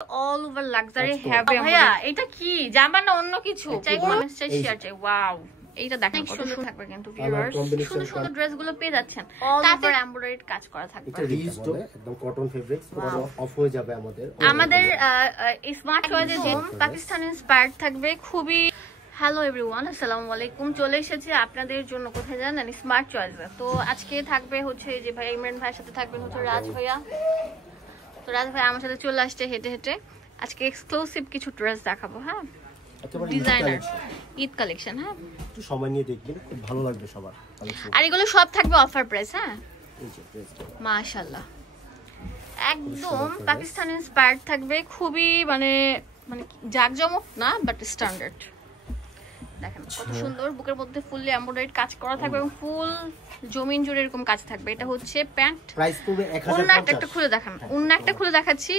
all over luxury heavy ভাইয়া এটা কি জামা না অন্য কিছু চাই কমেন্টস চাই শেয়ার চাই ওয়াও এইটা দেখেন কত সুন্দর থাকবে কিন্তু ভিউয়ার্স সুন্দর সুন্দর ড্রেসগুলো পেয়ে যাচ্ছেন অল ওভার এমব্রয়ডারি কাজ করা থাকবে এটা রিস্টো একদম কটন ফেব্রিক্স পুরো অফ হয়ে যাবে আমাদের স্মার্ট চয়েসে যে পাকিস্তান ইন্সপায়ার্ড থাকবে খুবই হ্যালো এভরিওয়ান আসসালামু আলাইকুম চলে এসেছি আপনাদের জন্য কোথায় জানেন স্মার্ট চয়েসে তো আজকে থাকবে হচ্ছে যে ভাই ইমরান ভাইয়ের সাথে থাকবেন হচ্ছে রাজ ভাইয়া তো রাজ ভাই আমার সাথে চলে আসছে হেঁটে হেঁটে আজকে এক্সক্লুসিভ কিছু ড্রেস দেখাবো হ্যাঁ ডিজাইনার ঈদ কালেকশন হ্যাঁ একটু সময় নিয়ে দেখবেন খুব ভালো লাগবে সবার আর এগুলো সব থাকবে অফার প্রাইস হ্যাঁ মাশাআল্লাহ একদম পাকিস্তান ইন্সপায়ার্ড থাকবে খুবই মানে জাকজমক না বাট স্ট্যান্ডার্ড দেখেন কত সুন্দর বুকের মধ্যে ফুললি এমব্রয়ডারি কাজ করা থাকবে এবং ফুল জমিন জুড়ে এরকম কাজ থাকবে এটা হচ্ছে প্যান্ট প্রাইস পড়বে 1050 ওন্না একটা খুলে দেখান ওন্না একটা খুলে দেখাচ্ছি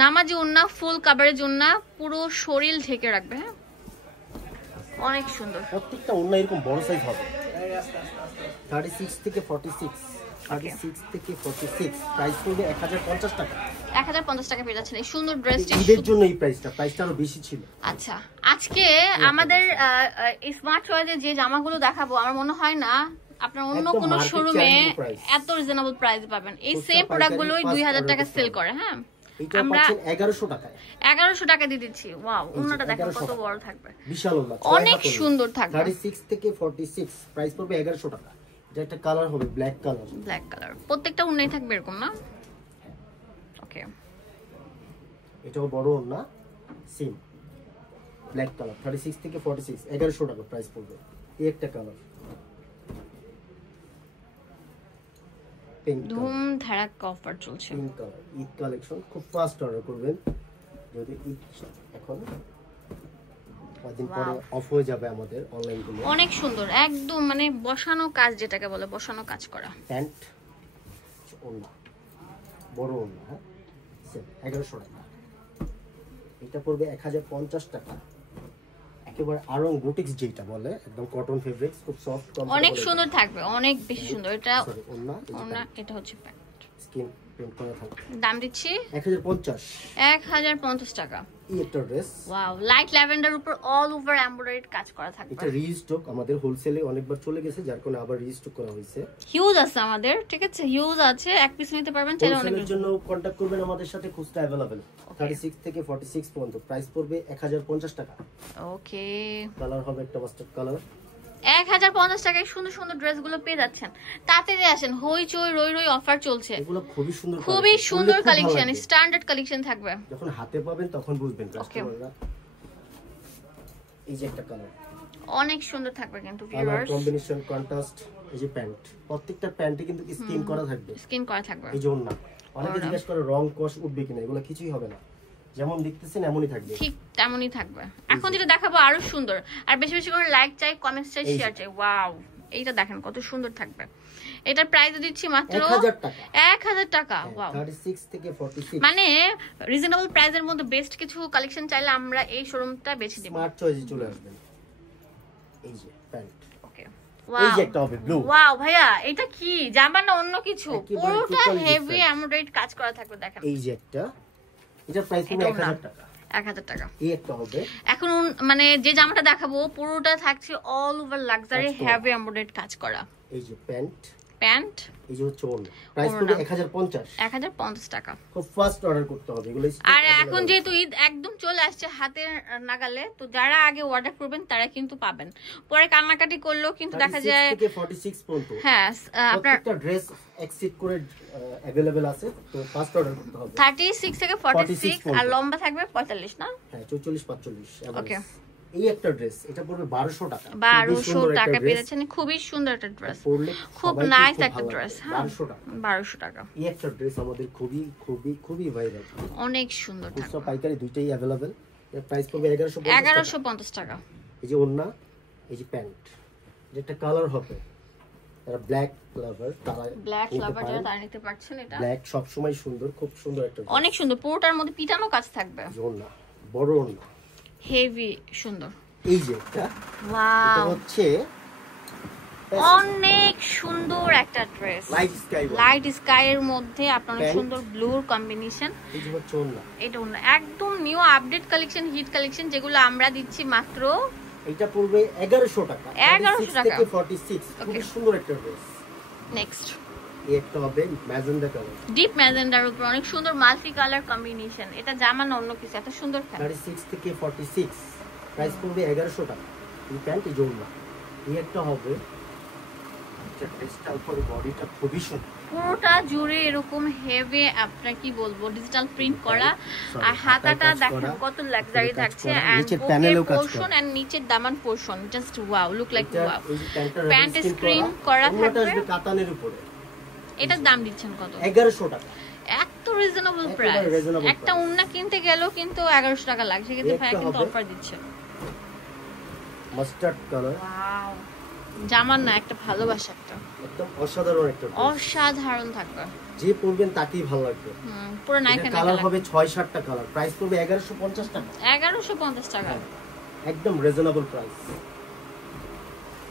নামাজি ওন্না ফুল কভারেজ ওন্না পুরো শরীর ঢেকে রাখবে হ্যাঁ অনেক সুন্দর প্রত্যেকটা ওন্না এরকম বড় সাইজ হবে 36 থেকে 46 36 থেকে 46 প্রাইস পড়বে 1050 টাকা 1050 টাকা পেয়ে যাচ্ছেন এই সুন্দর ড্রেসটি ঈদের জন্য এই প্রাইসটা আরো বেশি ছিল আচ্ছা আজকে আমাদের স্মার্ট চয়েসে যে জামাগুলো দেখাবো আমার মনে হয় না আপনার অন্য কোন শোরুমে এত রিজনেবল প্রাইস পাবেন এই সেম প্রোডাক্টগুলোই 2000 টাকা সেল করে হ্যাঁ আমরা 1100 টাকায় 1100 টাকা দিয়ে দিচ্ছি ওয়াও ওন্নাটা দেখেন কত বড় থাকবে বিশাল ওন্না অনেক সুন্দর থাকবে 36 থেকে 46 প্রাইস পড়বে 1100 টাকা এটা একটা কালার হবে ব্ল্যাক কালার প্রত্যেকটা ওন্নাই থাকবে এরকম না ওকে এটাও বড় ওন্না সেম ব্ল্যাক কালার 36 থেকে 46 1100 টাকা প্রাইস পড়বে এই একটা কালার ধুম ধারাক্কা অফার চলছে পিঙ্ক কালার ঈদ কালেকশন খুব ফাস্ট অর্ডার করবেন যদি ঈদ এখন কদিন পরে অফ হয়ে যাবে আমাদের অনলাইন গুলো অনেক সুন্দর একদম মানে বসানো কাজ যেটাকে বলে বসানো কাজ করা প্যান্ট ওন্না বড় ওন্না হ্যাঁ 1100 টাকা এটা পড়বে 1050 টাকা একেবারে আরং বুটিক্স যেটা বলে একদম কটন ফেব্রিক্স খুব সফট অনেক সুন্দর থাকবে অনেক বেশি সুন্দর এটা ওন্না এটা হচ্ছে প্যান্ট স্কিন প্রিন্ট করা থাকবে দাম দিচ্ছি 1050 টাকা এই একটা ড্রেস ওয়াও লাইট ল্যাভেন্ডার উপর অল ওভার এমব্রয়ডারি কাজ করা থাকবে এটা রিস্টক আমাদের হোলসেলে অনেকবার চলে গেছে যার কারণে আবার রিস্টক করা হয়েছে হিউজ আছে আমাদের ঠিক আছে হিউজ আছে এক পিস নিতে পারবেন চাইলে অনেকের জন্য কন্টাক্ট করবেন আমাদের সাথে খুচরা अवेलेबल 36 থেকে 46 পর্যন্ত প্রাইস পড়বে 1050 টাকা ওকে কালার হবে একটা মাস্টার্ড কালার 1050 টাকায় সুন্দর সুন্দর ড্রেসগুলো পেয়ে যাচ্ছেন তাড়াতাড়ি আসেন হইচই রই রই অফার চলছে এগুলো খুবই সুন্দর কালেকশন স্ট্যান্ডার্ড কালেকশন থাকবে যখন হাতে পাবেন তখন বুঝবেন কাস্টমাররা এই যে একটা কালার অনেক সুন্দর থাকবে কিন্তু ভিউয়ার্স কম্বিনেশন কন্ট্রাস্ট এই যে প্যান্ট প্রত্যেকটা প্যান্টে কিন্তু স্কিন করা থাকবে এই যে ওন্না অনেকে জিজ্ঞেস করে রং কস উঠবে কিনা এগুলো কিছুই হবে না যেমন দেখতেছেন এমনই থাকবে ঠিক তেমনই থাকবে এখন যেটা দেখাবো আরো সুন্দর আর বেশি বেশি করে লাইক চাই কমেন্টস চাই শেয়ার চাই ওয়াও এইটা দেখেন কত সুন্দর থাকবে এটার প্রাইস দিচ্ছি মাত্র 1000 টাকা ওয়াও 36 থেকে 46 মানে রিজনেবল প্রাইসের মধ্যে বেস্ট কিছু কালেকশন চাইলে আমরা এই শোরুমটা বেছে দেব স্মার্ট চয়েসে চলে আসবেন এই যে প্যান্ট ওকে এই যে একটা হবে ব্লু ওয়াও ভাইয়া এটা কি জামা না অন্য কিছু পুরোটা হেভি এমব্রয়ডারি কাজ করা থাকবে দেখেন এই যে একটা এটা প্রাইস হবে 1000 টাকা 1000 টাকা এই একটা হবে এখন মানে যে জামাটা দেখাবো পুরোটা থাকছে all over luxury heavy embroidery কাজ করা এই যে প্যান্ট এই যে হচ্ছে ওন্না প্রাইস পড়বে 1050 টাকা খুব ফাস্ট অর্ডার করতে হবে এগুলো আর এখন যেহেতু ঈদ একদম চলে আসছে হাতের নাগালে তো যারা আগে অর্ডার করবেন তারা কিন্তু পাবেন পরে কান্নাকাটি করলেও কিন্তু দেখা যায় 36 থেকে 46 পর্যন্ত হ্যাঁ আপনার একটা ড্রেস এক্সিট করে अवेलेबल আছে তো ফাস্ট অর্ডার করতে হবে 36 থেকে 46 আর লম্বা থাকবে 45 না হ্যাঁ 44 45 ওকে এই একটা ড্রেস এটা পড়বে 1200 টাকা 1200 টাকা পেয়ে যাচ্ছেন খুবই সুন্দর একটা ড্রেস খুব নাইস একটা ড্রেস হ্যাঁ 1200 টাকা এই একটা ড্রেস আমাদের খুবই ভাইরাল অনেক সুন্দর থাকে সব পাইকারি দুইটাই अवेलेबल এর প্রাইস পড়বে 1150 টাকা এই যে ওন্না এই যে প্যান্ট যেটা কালার হবে এটা ব্ল্যাক ফ্লাভার যারা তারা নিতে পারছেন এটা ব্ল্যাক সব সময় সুন্দর খুব সুন্দর একটা অনেক সুন্দর পুরোটার মধ্যে পিটানো কাজ থাকবে ওন্না বড় ওন্না হেভি সুন্দর এই যে এটা ওয়াও এটা হচ্ছে অনেক সুন্দর একটা ড্রেস, লাইট স্কাই এর মধ্যে আপনার অনেক সুন্দর ব্লুর কম্বিনেশন। এটা একদম new update collection, hit collection, যেগুলো আমরা দিচ্ছি মাত্র এটা পড়বে 1100 টাকা। 1100 টাকা থেকে 46, খুব সুন্দর একটা ড্রেস। নেক্সট একটা হবে ম্যাজেন্ডা কালার, ডিপ ম্যাজেন্ডার উপর অনেক সুন্দর মাল্টি কালার কম্বিনেশন। এটা জামা না অন্য কিছু, এত সুন্দর। 36 থেকে 46 প্রাইস পড়বে 1100 টাকা। এই প্যান্ট এই জন্য এই একটা হবে, এটা ড্রেসটার উপর বডিটা খুবই সুন্দর, পুরোটা জুড়ে এরকম হেভি আপনার কি বলবো ডিজিটাল প্রিন্ট করা, আর হাতাটা দেখেন কত লাক্সারি থাকছে, এন্ড ওকে পোরশন এন্ড নিচের দামান portion just wow, look like wow. Pant screen করা থাকবে কাতানের উপরে। এটার দাম দিচ্ছেন কত? 1100 টাকা। এত রিজনেবল প্রাইস। একটা ওন্না কিনতে গেলেও কিন্তু 1100 টাকা লাগছে, কিন্তু ভাই কিন্তু অফার দিচ্ছে। মাস্টার্ড কালার, ওয়াও, জামার না একটা ভালোবাসা, একটা একদম অসাধারণ একটা অসাধারণ থাকবে, যে পরবেন তাকেই ভালো লাগবে। পুরো নাইকা কালার হবে 6-7টা কালার, প্রাইস পড়বে 1150 টাকা। 1150 টাকা, একদম রিজনেবল প্রাইস।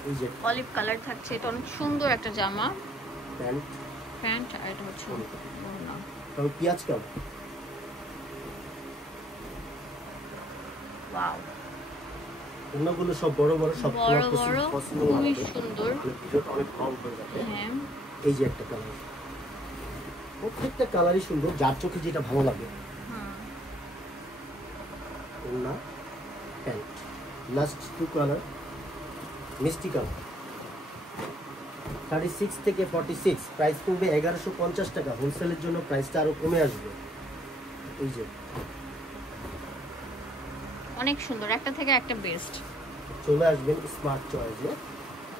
এই যে অলিভ কালার থাকছে, এটা অনেক সুন্দর একটা জামা, প্যান্ট আর এটা হচ্ছে ওড়না, তাও পিয়াজ কালার। ওয়াও, ওড়নাগুলো সব বড় বড়, সব বড় বড়, খুবই সুন্দর। ভিডিওটা অনেক লং হয়ে যাবে। হ্যাঁ, এই যে একটা কালার, প্রত্যেকটা কালারই সুন্দর, যার চোখে যেটা ভালো লাগে। ওড়না, প্যান্ট, লাস্ট 2 কালার মিষ্টি কালার। 36 থেকে 46 প্রাইস পড়বে 1150 টাকা। হোলসেলের জন্য প্রাইসটা আরো কমে আসবে। এই যে অনেক সুন্দর, একটা থেকে একটা বেস্ট। চলে আসবেন স্মার্ট চয়েসে,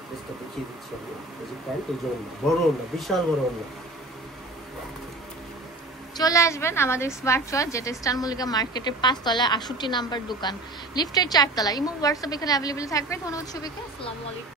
ড্রেসটা দেখিয়ে দিচ্ছি আমি। এই যে প্যান্ট, এই যে বড় না, বিশাল বড় না। চলে আসবেন আমাদের স্মার্ট চয়েস, যেটা স্টার মল্লিকা মার্কেটের 5 তলায় 68 নাম্বার দোকান, লিফটের 4 তলা। ইমো হোয়াটসঅ্যাপ এখানে অ্যাভেলেবল থাকবে। ধন্যবাদ সবাইকে, আসসালামু আলাইকুম।